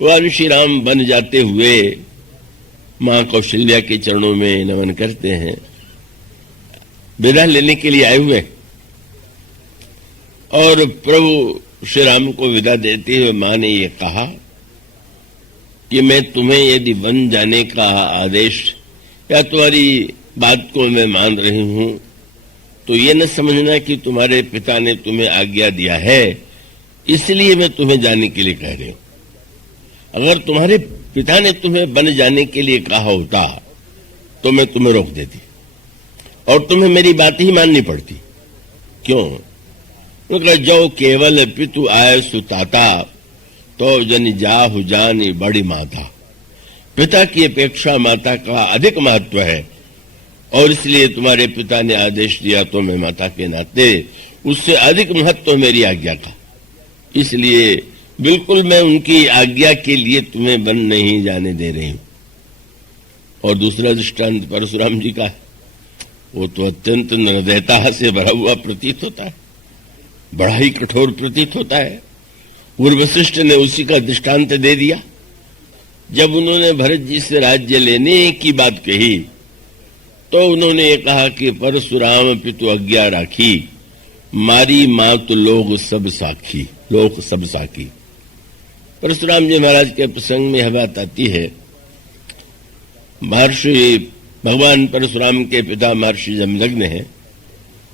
भगवान श्री राम बन जाते हुए मां कौशल्या के चरणों में नमन करते हैं, विदा लेने के लिए आए हुए और प्रभु श्री राम को विदा देते हुए मां ने ये कहा कि मैं तुम्हें यदि वन जाने का आदेश या तुम्हारी बात को मैं मान रही हूं तो ये न समझना कि तुम्हारे पिता ने तुम्हें आज्ञा दिया है इसलिए मैं तुम्हें जाने के लिए कह रही हूं। अगर तुम्हारे पिता ने तुम्हें वन जाने के लिए कहा होता तो मैं तुम्हें रोक देती और तुम्हें मेरी बात ही माननी पड़ती। क्यों? उनका जो केवल पितु आय सुताता तो जन जाहु जानी बड़ी माता। पिता की अपेक्षा माता का अधिक महत्व है और इसलिए तुम्हारे पिता ने आदेश दिया तो मैं माता के नाते उससे अधिक महत्व मेरी आज्ञा का, इसलिए बिल्कुल मैं उनकी आज्ञा के लिए तुम्हें वन नहीं जाने दे रही हूं। और दूसरा दृष्टांत परशुराम जी का, वो तो अत्यंत निर्दयता से भरा हुआ प्रतीत होता है, बड़ा ही कठोर प्रतीत होता है। वशिष्ठ ने उसी का दृष्टांत दे दिया। जब उन्होंने भरत जी से राज्य लेने की बात कही तो उन्होंने ये कहा कि परशुराम पितु आज्ञा राखी, मारी मात लोग सब साखी, लोग सब साखी। परशुराम जी महाराज के प्रसंग में यह बात आती है, महर्षि भगवान परशुराम के पिता महर्षि जमदग्नि हैं,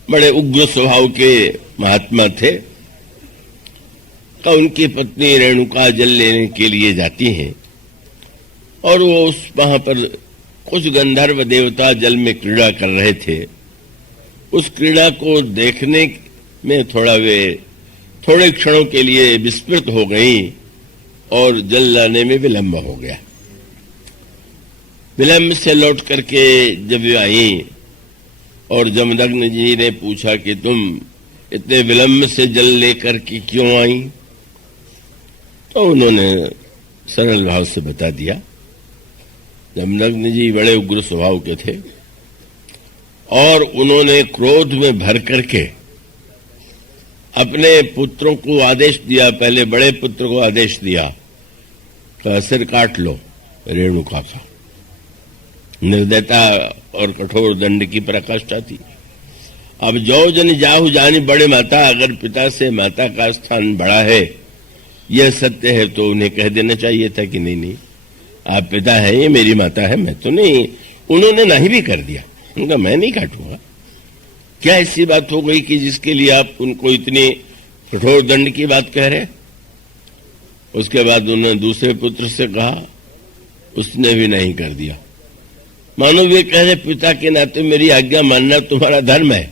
बड़े उग्र स्वभाव के महात्मा थे। का उनकी पत्नी रेणुका जल लेने के लिए जाती हैं और वो वहां पर कुछ गंधर्व देवता जल में क्रीड़ा कर रहे थे। उस क्रीड़ा को देखने में थोड़े क्षणों के लिए विस्मृत हो गई और जल लाने में विलंब हो गया। विलंब से लौट करके जब वे आई और जमदग्नि जी ने पूछा कि तुम इतने विलंब से जल लेकर के क्यों आई, तो उन्होंने सरल भाव से बता दिया। जमदग्नि जी बड़े उग्र स्वभाव के थे और उन्होंने क्रोध में भर करके अपने पुत्रों को आदेश दिया, पहले बड़े पुत्र को आदेश दिया कि सिर काट लो रेणुका का। निर्दयता और कठोर दंड की पराकाष्ठा थी। अब जो जन जाहु जानी बड़े माता, अगर पिता से माता का स्थान बड़ा है यह सत्य है तो उन्हें कह देना चाहिए था कि नहीं आप पिता है, ये मेरी माता है, मैं तो नहीं। उन्होंने नहीं भी कर दिया, उनका मैं नहीं काटूंगा। क्या ऐसी बात हो गई कि जिसके लिए आप उनको इतनी कठोर दंड की बात कह रहे? उसके बाद उन्होंने दूसरे पुत्र से कहा, उसने भी नहीं कर दिया। मानो वे कह रहे पिता के नाते मेरी आज्ञा मानना तुम्हारा धर्म है,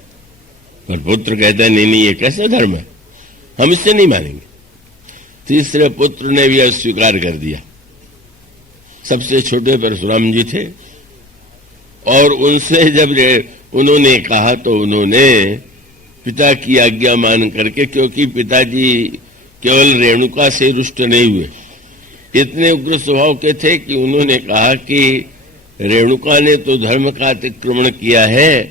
पर पुत्र कहता है नहीं ये कैसे धर्म है, हम इससे नहीं मानेंगे। तीसरे पुत्र ने भी अस्वीकार कर दिया। सबसे छोटे परशुराम जी थे और उनसे जब उन्होंने कहा तो उन्होंने पिता की आज्ञा मान करके, क्योंकि पिताजी केवल रेणुका से रुष्ट नहीं हुए, इतने उग्र स्वभाव के थे कि उन्होंने कहा कि रेणुका ने तो धर्म का अतिक्रमण किया है,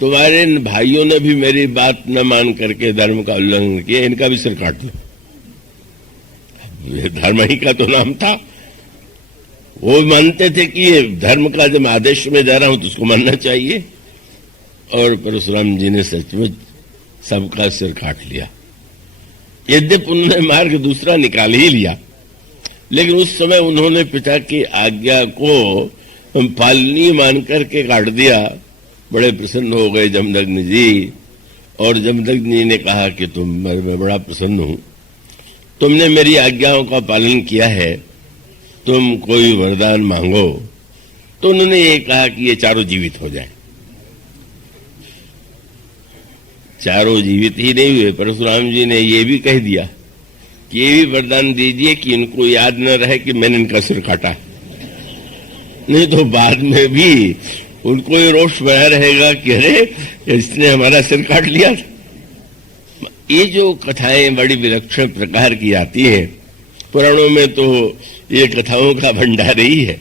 तुम्हारे भाइयों ने भी मेरी बात न मान करके धर्म का उल्लंघन किया, इनका भी सिर काट लो। ये धर्म ही का तो नाम था। वो मानते थे कि ये धर्म का जब आदेश में जा रहा हूं तो इसको मानना चाहिए। और परशुराम जी ने सचमुच सबका सिर काट लिया। यद्यपि उन्होंने मार्ग दूसरा निकाल ही लिया, लेकिन उस समय उन्होंने पिता की आज्ञा को पालनीय मान करके काट दिया। बड़े प्रसन्न हो गए जमदग्नि जी और जमदग्नि जी ने कहा कि मैं बड़ा प्रसन्न हूं, तुमने मेरी आज्ञाओं का पालन किया है, तुम कोई वरदान मांगो। तो उन्होंने ये कहा कि ये चारों जीवित हो जाए। चारों जीवित ही नहीं हुए, परशुराम जी ने ये भी कह दिया कि ये भी वरदान दीजिए कि इनको याद न रहे कि मैंने इनका सिर काटा, नहीं तो बाद में भी उनको ये रोष बना रहेगा कि अरे इसने हमारा सिर काट लिया। ये जो कथाएं बड़ी विलक्षण प्रकार की आती हैं पुराणों में, तो ये कथाओं का भंडार ही है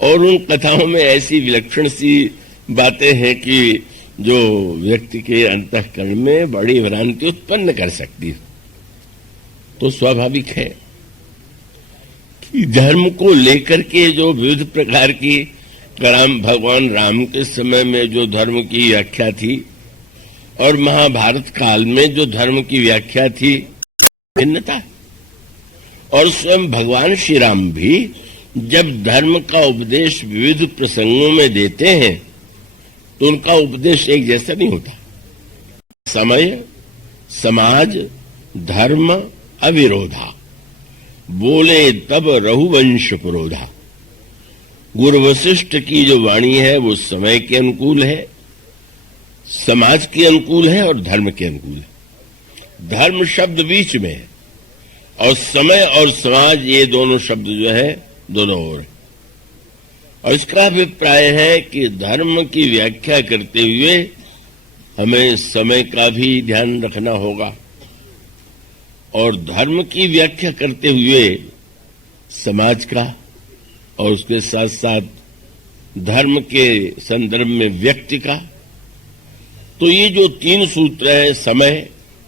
और उन कथाओं में ऐसी विलक्षण सी बातें हैं कि जो व्यक्ति के अंतःकरण में बड़ी भ्रांति उत्पन्न कर सकती है। तो स्वाभाविक है धर्म को लेकर के जो विविध प्रकार की भगवान राम के समय में जो धर्म की व्याख्या थी और महाभारत काल में जो धर्म की व्याख्या थी, भिन्नता। और स्वयं भगवान श्री राम भी जब धर्म का उपदेश विविध प्रसंगों में देते हैं तो उनका उपदेश एक जैसा नहीं होता। समय, समाज, धर्म अविरोधा, बोले तब रघुवंश पुरोधा। गुरु वशिष्ठ की जो वाणी है वो समय के अनुकूल है, समाज के अनुकूल है और धर्म के अनुकूल है। धर्म शब्द बीच में है और समय और समाज ये दोनों शब्द जो है दोनों ओर है। और इसका अभिप्राय है कि धर्म की व्याख्या करते हुए हमें समय का भी ध्यान रखना होगा और धर्म की व्याख्या करते हुए समाज का और उसके साथ साथ धर्म के संदर्भ में व्यक्ति का। तो ये जो तीन सूत्र है, समय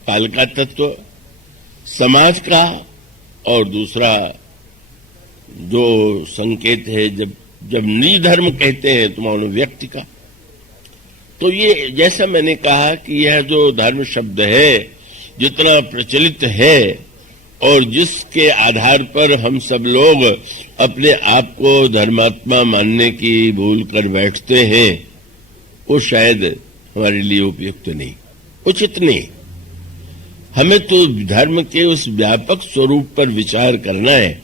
काल का तत्व, समाज का और दूसरा जो संकेत है जब निधर्म कहते हैं तो मानो व्यक्ति का। तो ये जैसा मैंने कहा कि यह जो धर्म शब्द है जितना प्रचलित है और जिसके आधार पर हम सब लोग अपने आप को धर्मात्मा मानने की भूल कर बैठते हैं, वो शायद हमारे लिए उपयुक्त नहीं, उचित नहीं। हमें तो धर्म के उस व्यापक स्वरूप पर विचार करना है